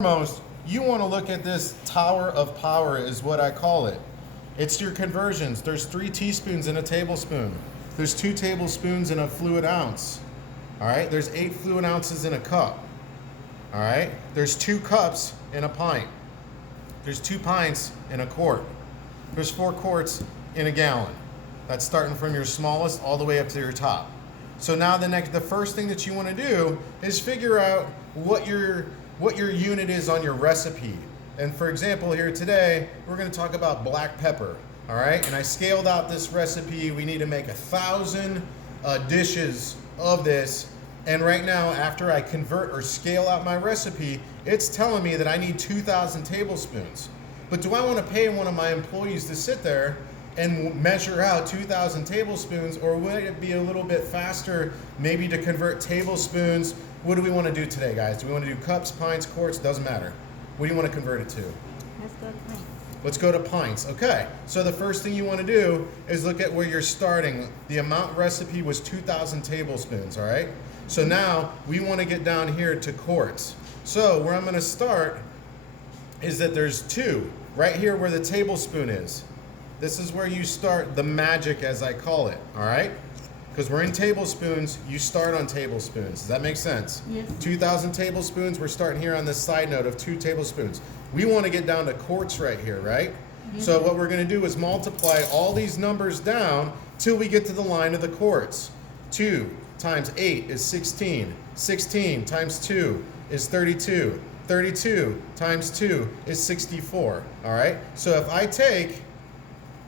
Foremost, you want to look at this tower of power is what I call it. It's your conversions. There's 3 teaspoons in a tablespoon. There's 2 tablespoons in a fluid ounce. All right, there's 8 fluid ounces in a cup. All right, there's 2 cups in a pint. There's 2 pints in a quart. There's 4 quarts in a gallon. That's starting from your smallest all the way up to your top. So now the first thing that you want to do is figure out what your unit is on your recipe. And for example, here today, we're going to talk about black pepper. All right, and I scaled out this recipe. We need to make 1,000 dishes of this. And right now, after I convert or scale out my recipe, it's telling me that I need 2,000 tablespoons. But do I want to pay one of my employees to sit there and measure out 2,000 tablespoons, or would it be a little bit faster maybe to convert tablespoons? What do we want to do today, guys? Do we want to do cups, pints, quarts? Doesn't matter. What do you want to convert it to? Let's go to pints. Let's go to pints. Okay, so the first thing you want to do is look at where you're starting. The amount recipe was 2,000 tablespoons, all right? So now we want to get down here to quarts. So where I'm going to start is that there's 2 right here where the tablespoon is. This is where you start the magic, as I call it, all right? Because we're in tablespoons, you start on tablespoons. Does that make sense? Yes. 2,000 tablespoons, we're starting here on this side note of 2 tablespoons. We want to get down to quarts right here, right? Yes. So what we're going to do is multiply all these numbers down till we get to the line of the quarts. 2 times 8 is 16. 16 times 2 is 32. 32 times 2 is 64, all right? So if I take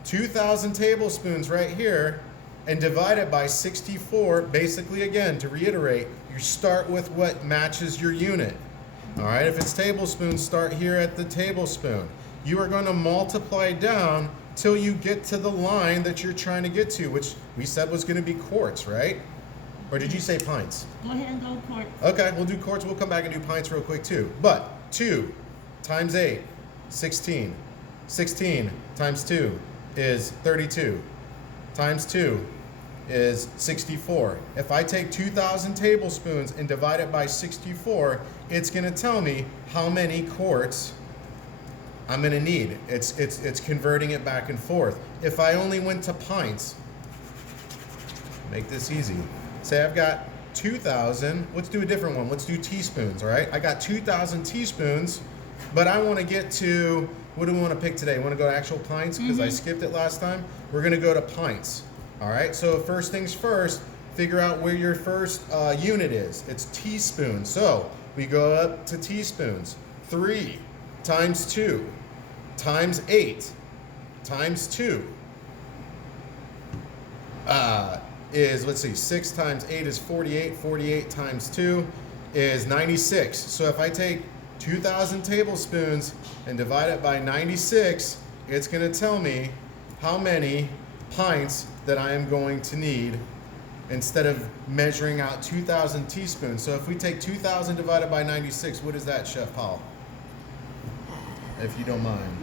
2,000 tablespoons right here and divide it by 64, basically, again, to reiterate, you start with what matches your unit. All right, if it's tablespoons, start here at the tablespoon. You are going to multiply down till you get to the line that you're trying to get to, which we said was going to be quarts, right? Or did you say pints? Go ahead and go quarts. Okay, we'll do quarts. We'll come back and do pints real quick too. But 2 times 8, 16. 16 times 2 is 32. Times 2 is 64. If I take 2,000 tablespoons and divide it by 64, it's going to tell me how many quarts I'm going to need. It's converting it back and forth. If I only went to pints, make this easy. Say I've got 2,000. Let's do a different one. Let's do teaspoons, all right? I got 2,000 teaspoons, but I want to get to, what do we want to pick today? We want to go to actual pints because I skipped it last time. We're going to go to pints. All right, so first things first, figure out where your first unit is. It's teaspoons. So we go up to teaspoons. 3 times 2 times 8 times 2 is, let's see, 6 times 8 is 48. 48 times 2 is 96. So if I take 2,000 tablespoons and divide it by 96, it's going to tell me how many pints that I am going to need instead of measuring out 2,000 teaspoons. So if we take 2,000 divided by 96, what is that, Chef Paul? If you don't mind.